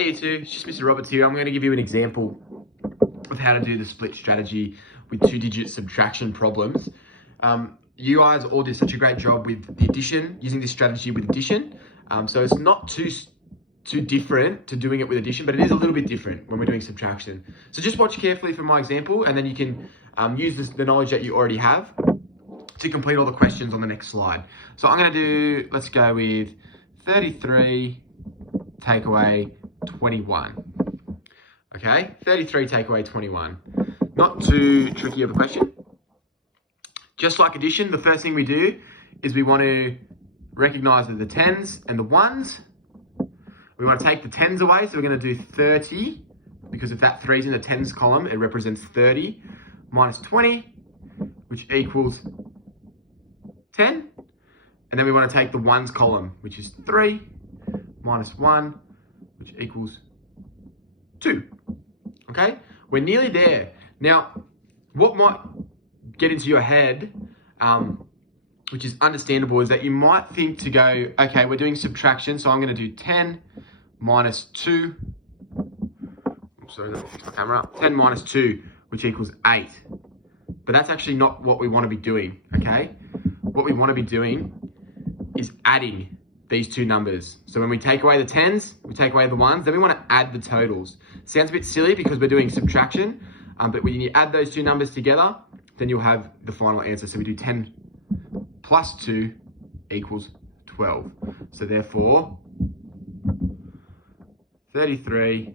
Hey YouTube, it's just Mr. Roberts here. I'm going to give you an example of how to do the split strategy with two-digit subtraction problems. You guys all did such a great job with the addition, using this strategy with addition. So it's not too different to doing it with addition, but it is a little bit different when we're doing subtraction. So just watch carefully from my example, and then you can use the knowledge that you already have to complete all the questions on the next slide. So I'm going to do, let's go with 33 take away 21. Okay, 33 take away 21. Not too tricky of a question. Just like addition, the first thing we do is we want to recognize that the tens and the ones. We want to take the tens away, so we're going to do 30, because if that 3 is in the tens column, it represents 30, minus 20, which equals 10. And then we want to take the ones column, which is 3, minus 1, which equals 2. Okay, we're nearly there. Now, what might get into your head, which is understandable, is that you might think to go, okay, we're doing subtraction, so I'm going to do 10 minus 2. Sorry, that fixed my camera up. 10 minus 2, which equals 8. But that's actually not what we want to be doing, okay? What we want to be doing is adding these two numbers. So when we take away the tens, we take away the ones, then we want to add the totals. Sounds a bit silly because we're doing subtraction, but when you add those two numbers together, then you'll have the final answer. So we do 10 plus 2 equals 12. So therefore, 33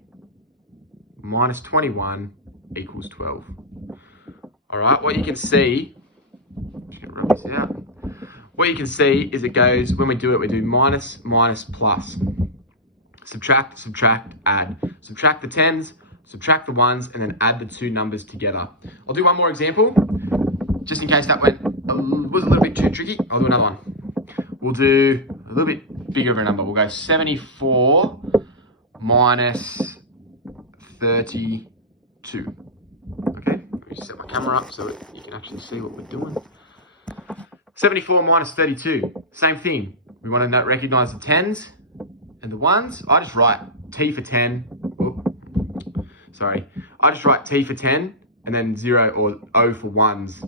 minus 21 equals 12. All right, what you can see, just gonna rub this out. What you can see is it goes, when we do it, we do minus, minus, plus. Subtract, subtract, add. Subtract the tens, subtract the ones, and then add the two numbers together. I'll do one more example, just in case that was a little bit too tricky. I'll do another one. We'll do a little bit bigger of a number. We'll go 74 minus 32. Okay, let me set my camera up so you can actually see what we're doing. 74 minus 32, same thing. We want to recognize the tens and the ones. I just write T for 10. Sorry. I just write T for 10 and then 0 or O for ones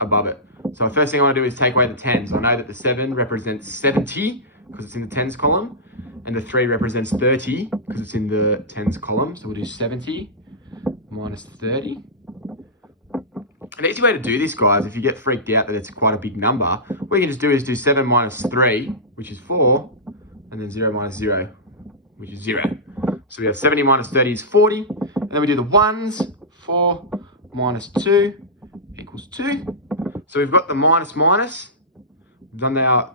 above it. So the first thing I want to do is take away the tens. I know that the 7 represents 70 because it's in the tens column, and the 3 represents 30 because it's in the tens column. So we'll do 70 minus 30. An easy way to do this, guys, if you get freaked out that it's quite a big number, what you can just do is do 7 minus 3, which is 4, and then 0 minus 0, which is 0. So we have 70 minus 30 is 40, and then we do the ones. 4 minus 2 equals 2. So we've got the minus minus. We've done our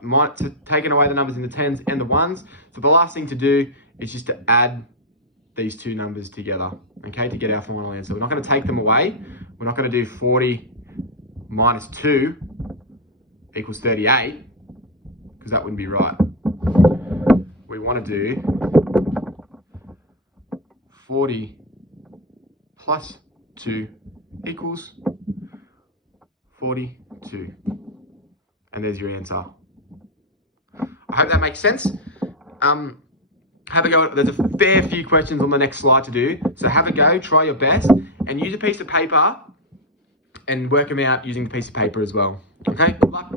taken away the numbers in the tens and the ones. So the last thing to do is just to add these two numbers together, okay, to get our final answer. We're not going to take them away. We're not going to do 40 minus 2 equals 38, because that wouldn't be right. We want to do 40 plus 2 equals 42. And there's your answer. I hope that makes sense. Have a go. There's a fair few questions on the next slide to do. So have a go, try your best, and use a piece of paper and work them out using the piece of paper as well. Okay, good luck.